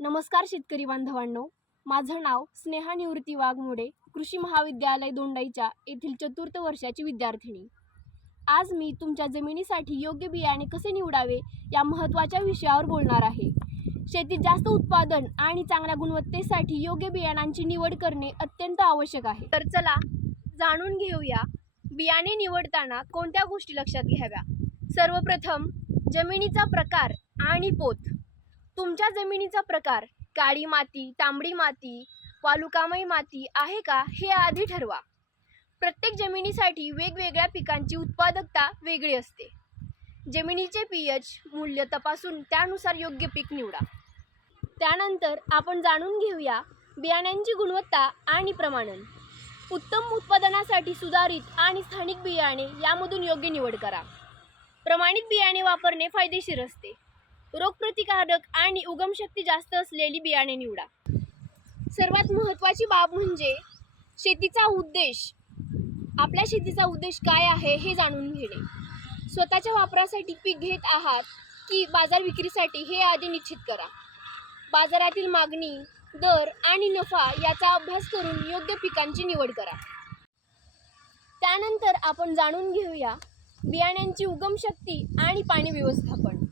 नमस्कार शेतकरी बांधवांनो. माझं नाव स्नेहा निवृत्ती वाघमोडे कृषी महाविद्यालय दोंडाईच्या येथील चतुर्थ वर्षाची विद्यार्थिनी. आज मी तुमच्या जमिनीसाठी योग्य बियाणे कसे निवडावे या महत्त्वाच्या विषयावर बोलणार आहे. शेतीत जास्त उत्पादन आणि चांगल्या गुणवत्तेसाठी योग्य बियाणांची निवड करणे अत्यंत आवश्यक आहे. तर चला जाणून घेऊया बियाणे निवडताना कोणत्या गोष्टी लक्षात घ्याव्या? सर्वप्रथम जमिनीचा प्रकार आणि पोत. तुमच्या जमिनीचा प्रकार काळी माती तांबडी माती वालुकामय माती आहे का हे आधी ठरवा. प्रत्येक जमिनीसाठी वेगवेगळ्या पिकांची उत्पादकता वेगळी असते. जमिनीचे पी एच मूल्य तपासून त्यानुसार योग्य पीक निवडा. त्यानंतर आपण जाणून घेऊया बियाण्यांची गुणवत्ता आणि प्रमाणन. उत्तम उत्पादनासाठी सुधारित आणि स्थानिक बियाणे यामधून योग्य निवड करा. प्रमाणित बियाणे वापरणे फायदेशीर असते. रोगप्रतिकारक आणि उगमशक्ती जास्त असलेली बियाणे निवडा. सर्वात महत्त्वाची बाब म्हणजे शेतीचा उद्देश. आपल्या शेतीचा उद्देश काय आहे हे जाणून घेणे. स्वतःच्या वापरासाठी पीक घेत आहात की बाजार विक्रीसाठी हे आधी निश्चित करा. बाजारातील मागणी दर आणि नफा याचा अभ्यास करून योग्य पिकांची निवड करा. त्यानंतर आपण जाणून घेऊया बियाण्यांची उगमशक्ती आणि पाणी व्यवस्थापन.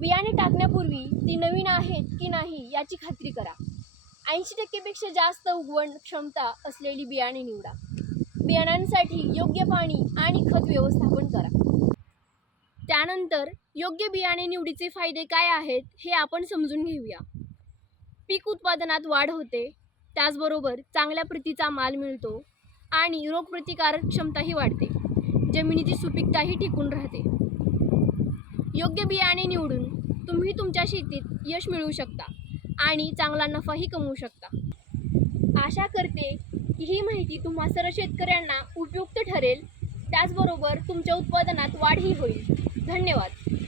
बियाणे टाकण्यापूर्वी ती नवीन आहेत की नाही याची खात्री करा. ऐंशी टक्केपेक्षा जास्त उगवण क्षमता असलेली बियाणे निवडा. बियाण्यांसाठी योग्य पाणी आणि खत व्यवस्थापन करा. त्यानंतर योग्य बियाणे निवडीचे फायदे काय आहेत हे आपण समजून घेऊया. पीक उत्पादनात वाढ होते त्याचबरोबर चांगल्या प्रतीचा माल मिळतो आणि रोगप्रतिकारक क्षमताही वाढते. जमिनीची सुपीकताही टिकून राहते. योग्य बियाणे निवडून तुम्ही तुमच्या शेतीत यश मिळवू शकता आणि चांगला नफाही कमवू शकता. आशा करते की ही माहिती तुम्हा सर्व शेतकऱ्यांना उपयुक्त ठरेल. त्याचबरोबर तुमच्या उत्पादनात वाढही होईल. धन्यवाद.